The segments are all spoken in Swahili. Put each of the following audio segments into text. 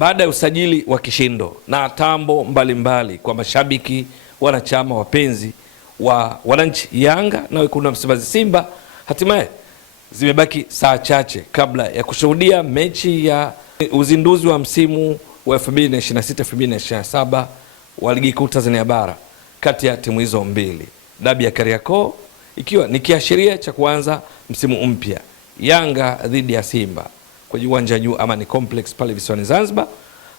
Baada ya usajili wa kishindo na tambo mbalimbali kwa mashabiki, wanachama, wapenzi wa wananchi Yanga na wekundu wa Msimbazi Simba, hatimaye zimebaki saa chache kabla ya kushuhudia mechi ya uzinduzi wa msimu wa 2026-2027 wa Ligi Kuu Tanzania Bara kati ya timu hizo mbili. Dabi ya Kariakoo ikiwa ni kiashiria cha kuanza msimu mpya, Yanga dhidi ya Simba kwenye uwanja New Amani Complex pale visiwani Zanzibar,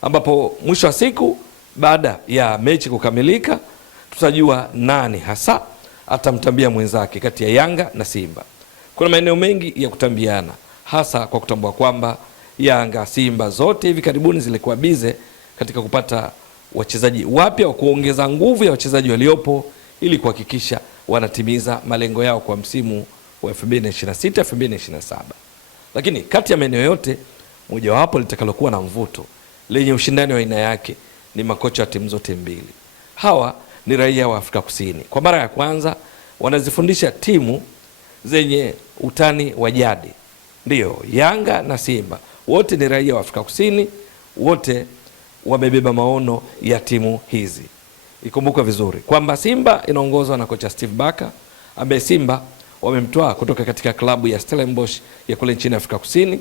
ambapo mwisho wa siku baada ya mechi kukamilika tutajua nani hasa atamtambia mwenzake kati ya Yanga na Simba. Kuna maeneo mengi ya kutambiana, hasa kwa kutambua kwamba Yanga, Simba zote hivi karibuni zilikuwa bize katika kupata wachezaji wapya wa kuongeza nguvu ya wachezaji waliopo ili kuhakikisha wanatimiza malengo yao kwa msimu wa 2026-2027. Lakini kati ya maeneo yote, mojawapo litakalokuwa na mvuto lenye ushindani wa aina yake ni makocha wa timu zote mbili. Hawa ni raia wa Afrika Kusini. Kwa mara ya kwanza wanazifundisha timu zenye utani wa jadi. Ndiyo, Yanga na Simba wote ni raia wa Afrika Kusini, wote wamebeba maono ya timu hizi. Ikumbuka vizuri kwamba Simba inaongozwa na kocha Steve Barker, ambaye Simba wamemtoa kutoka katika klabu ya Stellenbosch ya kule nchini Afrika Kusini,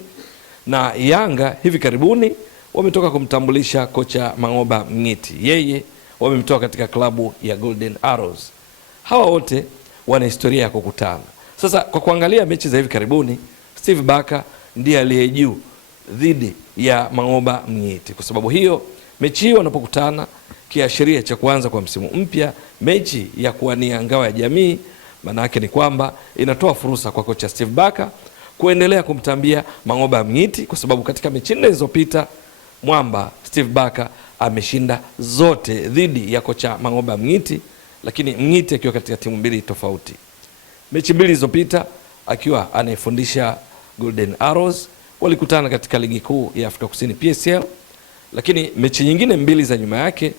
na Yanga hivi karibuni wametoka kumtambulisha kocha Mangoba Mngiti, yeye wamemtoa katika klabu ya Golden Arrows. Hawa wote wana historia ya kukutana. Sasa kwa kuangalia mechi za hivi karibuni, Steve Barker ndiye aliye juu dhidi ya Mangoba Mngiti. Kwa sababu hiyo mechi hiyo wanapokutana, kiashiria cha kuanza kwa msimu mpya, mechi ya kuwania ngao ya jamii, maana yake ni kwamba inatoa fursa kwa kocha Steve Barker kuendelea kumtambia Mangoba Mngiti, kwa sababu katika mechi 4 zilizopita mwamba Steve Barker ameshinda zote dhidi ya kocha Mangoba Mngiti, lakini Mngiti akiwa katika timu mbili tofauti. Mechi 2 zilizopita akiwa anayefundisha Golden Arrows, walikutana katika ligi kuu ya Afrika Kusini PSL, lakini mechi nyingine 2 za nyuma yake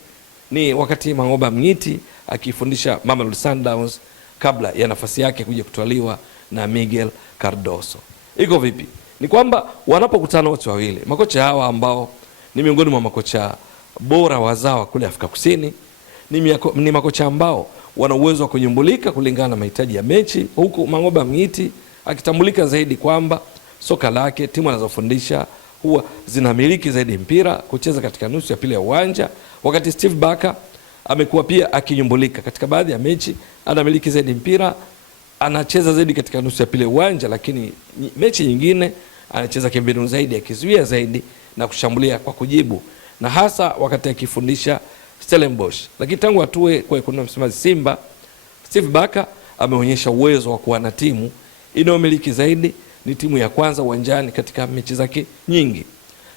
ni wakati Mangoba Mngiti akifundisha Mamelodi Sundowns kabla ya nafasi yake kuja kutwaliwa na Miguel Cardoso. Iko vipi? Ni kwamba wanapokutana wote wawili, makocha hawa ambao ni miongoni mwa makocha bora wazawa kule Afrika Kusini, ni makocha ambao wana uwezo wa kunyumbulika kulingana na mahitaji ya mechi, huku Mangoba Mngiti akitambulika zaidi kwamba soka lake, timu anazofundisha huwa zinamiliki zaidi mpira, kucheza katika nusu ya pili ya uwanja, wakati Steve Barker amekuwa pia akinyumbulika katika baadhi ya mechi, anamiliki zaidi mpira, anacheza zaidi katika nusu ya pili ya uwanja, lakini mechi nyingine anacheza kimbinu zaidi, akizuia zaidi na kushambulia kwa kujibu, na hasa wakati akifundisha Stellenbosch. Lakini tangu atue kwa wekundu wa Msimbazi Simba, Steve Barker ameonyesha uwezo wa kuwa na timu inayomiliki zaidi, ni timu ya kwanza uwanjani katika mechi zake nyingi.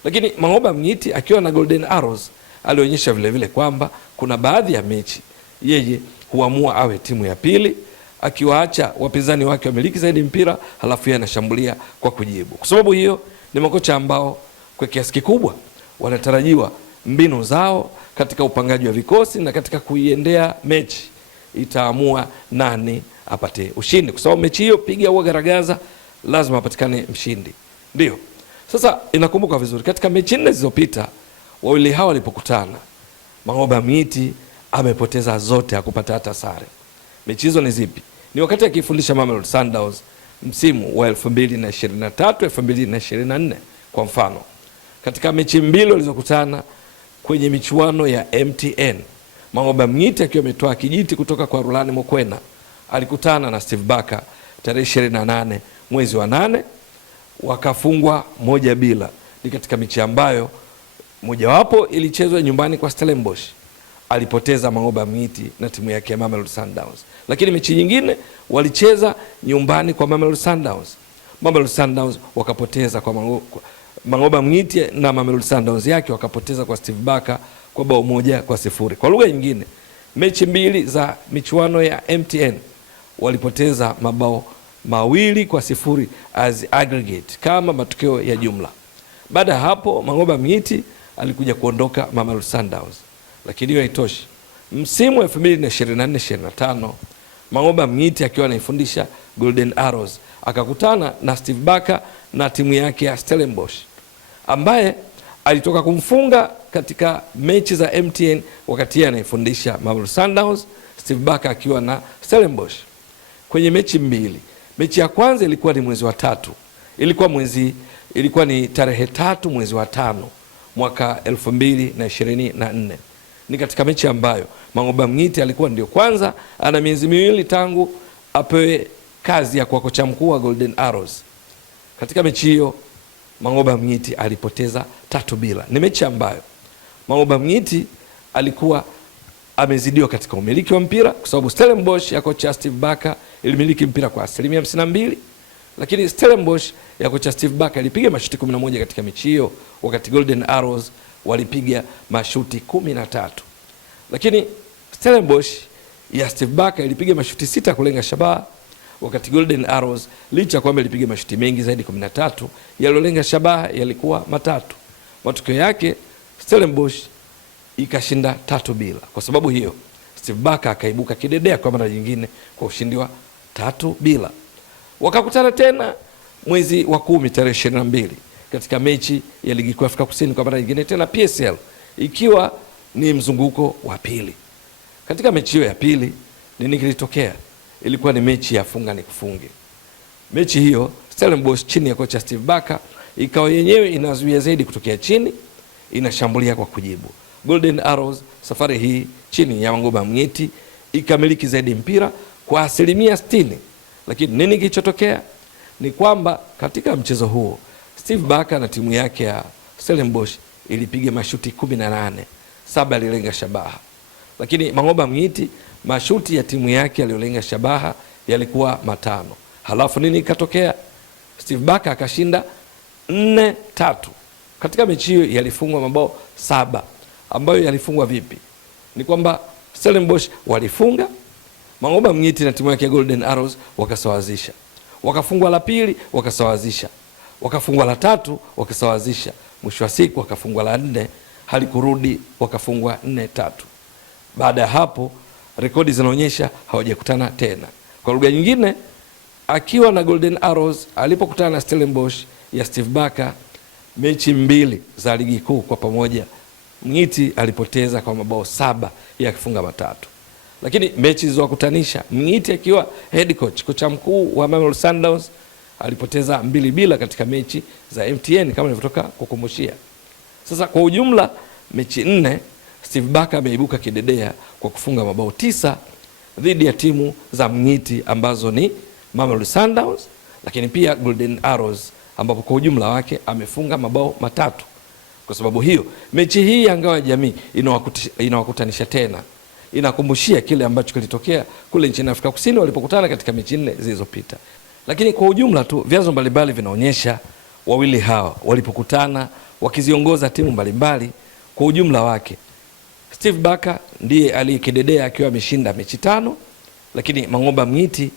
Lakini Mangoba Mngiti akiwa na Golden Arrows alionyesha vile vile kwamba kuna baadhi ya mechi yeye huamua awe timu ya pili, akiwaacha wapinzani wake wamiliki zaidi mpira, halafu yeye anashambulia kwa kujibu. Kwa sababu hiyo ni makocha ambao kwa kiasi kikubwa wanatarajiwa mbinu zao katika upangaji wa vikosi na katika kuiendea mechi itaamua nani apate ushindi, kwa sababu mechi hiyo piga au garagaza lazima apatikane mshindi. Ndio sasa inakumbuka vizuri katika mechi 4 zilizopita wawili hawa walipokutana, Mangoba Mngiti amepoteza zote, hakupata hata sare. Mechi hizo ni zipi? Ni wakati akifundisha Mamelodi Sundowns msimu wa 2023-2024. Kwa mfano, katika mechi 2 walizokutana kwenye michuano ya MTN, Mangoba Mngiti akiwa ametoa kijiti kutoka kwa Rulani Mokwena, alikutana na Steve Barker tarehe 28 mwezi wa 8, wakafungwa 1-0. Ni katika mechi ambayo mojawapo ilichezwa nyumbani kwa Stellenbosch, alipoteza Mangoba Mngiti na timu yake ya Mamelodi Sundowns. Lakini mechi nyingine walicheza nyumbani kwa Mamelodi Sundowns, Mamelodi Sundowns wakapoteza kwa Mangoba Mngiti na Mamelodi Sundowns yake wakapoteza kwa Steve Barker kwa bao 1-0. Kwa lugha nyingine, mechi 2 za michuano ya MTN walipoteza mabao 2-0 as aggregate, kama matokeo ya jumla. Baada ya hapo Mangoba Mngiti alikuja kuondoka Mamelodi Sundowns. Lakini hiyo haitoshi. Msimu wa 2024-2025 Mangoba Mngiti akiwa anaifundisha Golden Arrows akakutana na Steve Barker na timu yake ya Stellenbosch, ambaye alitoka kumfunga katika mechi za MTN wakati yeye anaifundisha Mamelodi Sundowns, Steve Barker akiwa na Stellenbosch kwenye mechi mbili. Mechi ya kwanza ilikuwa ni mwezi wa tatu, ilikuwa ni tarehe 3 mwezi wa 5 mwaka 2024. Ni katika mechi ambayo Mang'oba Mng'iti alikuwa ndio kwanza ana miezi miwili tangu apewe kazi ya kuwa kocha mkuu wa Golden Arrows. Katika mechi hiyo Mang'oba Mng'iti alipoteza 3-0. Ni mechi ambayo Mang'oba Mng'iti alikuwa amezidiwa katika umiliki wa mpira kwa sababu Stellenbosch ya kocha Steve Barker ilimiliki mpira kwa 52%, lakini Stellenbosch ya kocha Steve Barker ilipiga mashuti 11 katika mechi hiyo, wakati Golden Arrows walipiga mashuti 13. Lakini Stellenbosch ya Steve Barker ilipiga mashuti 6 kulenga shabaha, wakati Golden Arrows licha kwamba ilipiga mashuti mengi zaidi 13, yaliolenga shabaha yalikuwa matatu. Matokeo yake Stellenbosch ikashinda 3-0. Kwa sababu hiyo Steve Barker akaibuka kidedea kwa mara nyingine kwa ushindi wa 3-0. Wakakutana tena mwezi wa 10 tarehe 22 katika mechi ya ligi kuu Afrika Kusini kwa mara nyingine tena PSL, ikiwa ni mzunguko wa pili. Katika mechi hiyo ya pili nini kilitokea? Ilikuwa ni mechi ya funga ni kufunge. Mechi hiyo Stellenbosch chini ya kocha Steve Barker ikawa yenyewe inazuia zaidi kutokea chini, inashambulia kwa kujibu. Golden Arrows safari hii chini ya Mang'oba Mng'iti ikamiliki zaidi mpira kwa 60%. Lakini nini kilichotokea? Ni kwamba katika mchezo huo Steve Barker na timu yake ya Stellenbosch ilipiga mashuti 18, 7 alilenga shabaha. Lakini Mang'oba Mng'iti mashuti ya timu yake yaliolenga shabaha yalikuwa 5. Halafu nini ikatokea? Steve Barker akashinda 4-3. Katika mechi hiyo yalifungwa mabao 7, ambayo yalifungwa vipi? Ni kwamba Stellenbosch walifunga, Mang'oba Mng'iti na timu yake ya Golden Arrows wakasawazisha. Wakafungwa la pili, wakasawazisha. Wakafungwa la tatu, wakasawazisha. Mwisho wa siku wakafungwa la 4, halikurudi, wakafungwa 4-3. Baada ya hapo rekodi zinaonyesha hawajakutana tena. Kwa lugha nyingine, akiwa na Golden Arrows alipokutana na Stellenbosch ya Steve Barker mechi 2 za ligi kuu kwa pamoja, Mng'iti alipoteza kwa mabao 7 ya kifunga 3. Lakini mechi zilizokutanisha, Mng'iti akiwa head coach, kocha mkuu wa Mamelodi Sundowns, alipoteza 2-0 katika mechi za MTN kama nilivyotoka kukumbushia. Sasa kwa ujumla mechi 4 Steve Barker ameibuka kidedea kwa kufunga mabao 9 dhidi ya timu za Mng'iti ambazo ni Mamelodi Sundowns, lakini pia Golden Arrows ambapo kwa ujumla wake amefunga mabao 3. Kwa sababu hiyo mechi hii ya Ngao ya Jamii inawakutanisha tena, inakumbushia kile ambacho kilitokea kule nchini Afrika Kusini walipokutana katika mechi 4 zilizopita. Lakini kwa ujumla tu vyanzo mbalimbali vinaonyesha wawili hawa walipokutana wakiziongoza timu mbalimbali kwa ujumla wake, Steve Barker ndiye aliyekidedea akiwa ameshinda mechi 5, lakini Mang'oba Mng'iti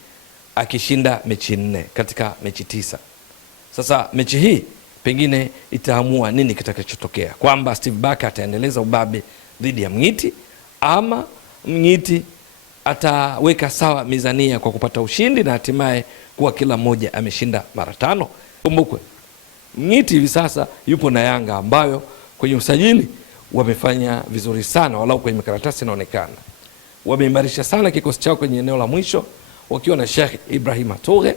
akishinda mechi 4 katika mechi 9. Sasa mechi hii pengine itaamua nini kitakachotokea, kwamba Steve Barker ataendeleza ubabe dhidi ya Mng'iti ama Mng'iti ataweka sawa mizania kwa kupata ushindi na hatimaye kuwa kila mmoja ameshinda mara 5. Kumbukwe Mng'iti hivi sasa yupo na Yanga ambayo kwenye usajili wamefanya vizuri sana, walau kwenye makaratasi inaonekana wameimarisha sana kikosi chao kwenye eneo la mwisho wakiwa na Sheikh Ibrahim Toure